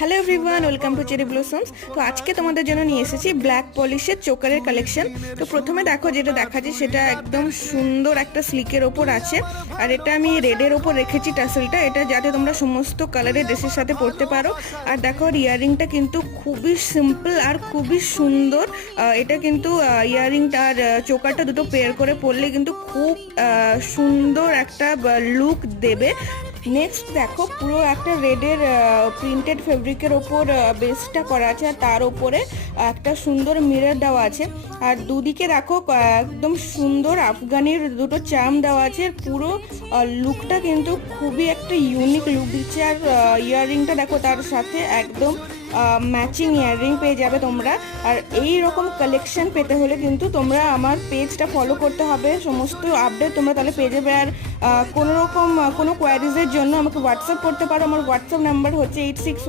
Hello everyone, welcome to cherry blossoms. তো আজকে তোমাদের জন্য নিয়ে এসেছি ব্ল্যাক পলিশের চোকারের কালেকশন। তো প্রথমে দেখো যেটা দেখাচ্ছি সেটা একদম সুন্দর একটা স্লিকের ওপর আছে, আর এটা আমি রেডের ওপর রেখেছি টাসেলটা, এটা যাতে তোমরা সমস্ত কালারের ড্রেসের সাথে পরতে পারো। আর দেখো ইয়াররিংটা কিন্তু খুবই সিম্পল আর খুবই সুন্দর। এটা কিন্তু ইয়াররিংটা আর চোকারটা দুটো পেয়ার করে পরলে কিন্তু খুব সুন্দর একটা লুক দেবে। নেক্সট দেখো পুরো একটা রেডের প্রিন্টেড ফেব্রিকের ওপর বেসটা করা আছে, আর তার উপরে একটা সুন্দর মিরর দেওয়া আছে। আর দুদিকে দেখো একদম সুন্দর আফগানির দুটো চাম দেওয়া আছে। পুরো লুকটা কিন্তু খুবই একটা ইউনিক লুক দিচ্ছে। আর ইয়াররিংটা দেখো তার সাথে একদম ম্যাচিং ইয়াররিং পেয়ে যাবে তোমরা। আর এই রকম কালেকশন পেতে হলে কিন্তু তোমরা আমার পেজটা ফলো করতে হবে, সমস্ত আপডেট তোমরা তাহলে পেয়ে যাবে। আর কোনো রকম কোনো কোয়ারিজের জন্য আমাকে হোয়াটসঅ্যাপ করতে পারো। আমার হোয়াটসঅ্যাপ নাম্বার হচ্ছে 8611